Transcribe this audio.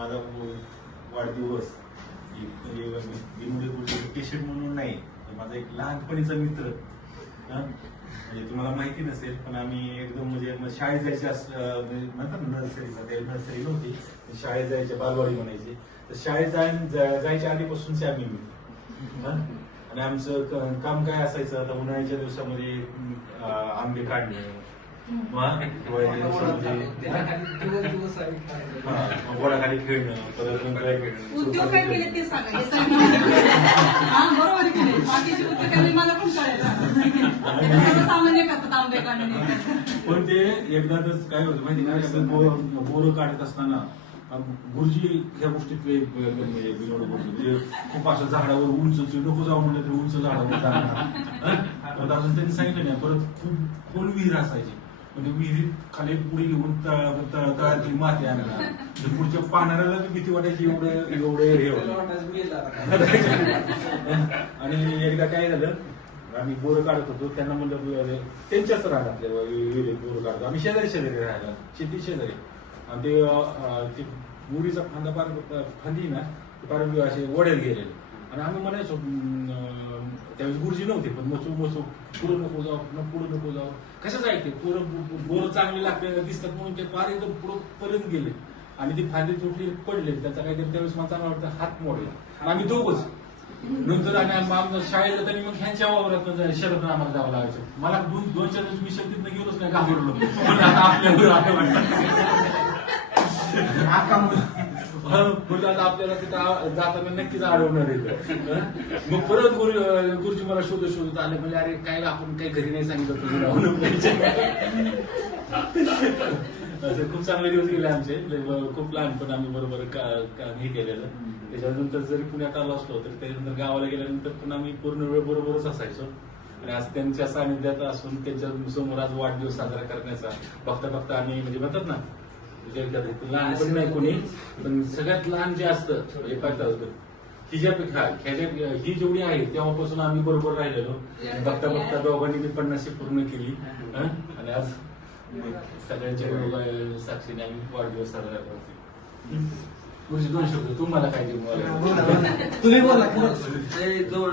माझा वाढदिवस विनोदी गुरुजी पेशंट म्हणून नाही, तर माझा एक लहानपणीचा मित्र, म्हणजे तुम्हाला माहिती नसेल पण आम्ही एकदम म्हणजे शाळेत जायच्या म्हणतात नर्सरीला, ते नर्सरी नव्हती, शाळेत जायच्या, बालवाडी म्हणायची, तर शाळेत जायच्या आधीपासूनच आम्ही आणि आमचं काम काय असायचं, आता उन्हाळ्याच्या दिवसामध्ये आंबे काढणे, गोळाखाली खेळणं, परत उद्योग काय केले ते सांगा. बरोबर केले, बाकीचे उद्योग मला पण कळायचं सामान्य करतात आंबे काढणे. पण ते एकदाच काय होतं माहिती का, बोरं काढत असताना गुरुजी ह्या गोष्टीत म्हणजे विनोद गुरुजी खूप असं झाडावर उंच नको जाऊ म्हणलं तरी उंच झाडावर जाणार. परत अजून त्यांनी सांगितलं नाही, परत खूप खोल विहीर असायची, म्हणजे विहिरीत खाली पुढे घेऊन तळातली माती आणणार, पुढच्या पाहणाऱ्याला भीती वाटायची, एवढे हे आणि एकदा काय झालं, आम्ही बोरं काढत होतो, त्यांना म्हणलं त्यांच्याच राहण्यातले विहिरीत बोरं काढतो, आम्ही शेजारी राहायला, शेती शेजारी, आणि ते मुरीचा फांदा फांदी ना पार असे वड्यात गेलेले, आणि आम्ही म्हणायचो त्यावेळेस गुरुजी नव्हते, पण मचू पुढं नको जाऊ, पुढं नको जाऊ, कशाच ऐकते बोरं चांगले लागते दिसतात म्हणून ते पार एकदम पुढं पर्यंत गेले, आणि ती फांदी तुटली पडले, त्याचा काहीतरी त्यावेळेस मला चांगला वाटतं हात मोडला, आम्ही दोघंच. नंतर आणि शाळेत जाताना मग ह्यांच्या वावरात शरद आम्हाला जावं लागायचं, मला दोनच्या दिवस मी शक्तीत गेलोच नाही, घाबरलो, पण आता आपल्यावर आपल्याला तिथं जाताना नक्कीच अडवणार आहे. मग परत गुरुजी मला शोधत आले, म्हणजे अरे काय आपण काही घरी नाही सांगितलं असं खूप चांगले दिवस गेले आमचे, खूप लहानपण आम्ही बरोबर हे केलेलं. त्याच्यानंतर जरी पुण्यात आलो असलो तरी त्याच्यानंतर गावाला गेल्यानंतर पण आम्ही पूर्ण वेळ बरोबरच असायचो, आणि आज त्यांच्या सानिध्यात असून त्यांच्या समोर आज वाढदिवस साजरा करण्याचा बघता आम्ही म्हणजे म्हणतात ना, लहानपणी नाही कोणी, पण सगळ्यात लहान जे असतं म्हणजे हिच्यापेक्षा ही जेवढी आहे तेव्हापासून आम्ही बरोबर राहिलेलो, बघता दोघांनी मी 50 पूर्ण केली, आणि आज सगळ्यांच्या साक्षीने आम्ही वाढदिवस साजरा करतो. गुरुजी 2 शब्द तुम्हाला काय देऊ, तुम्ही बोला. जवळ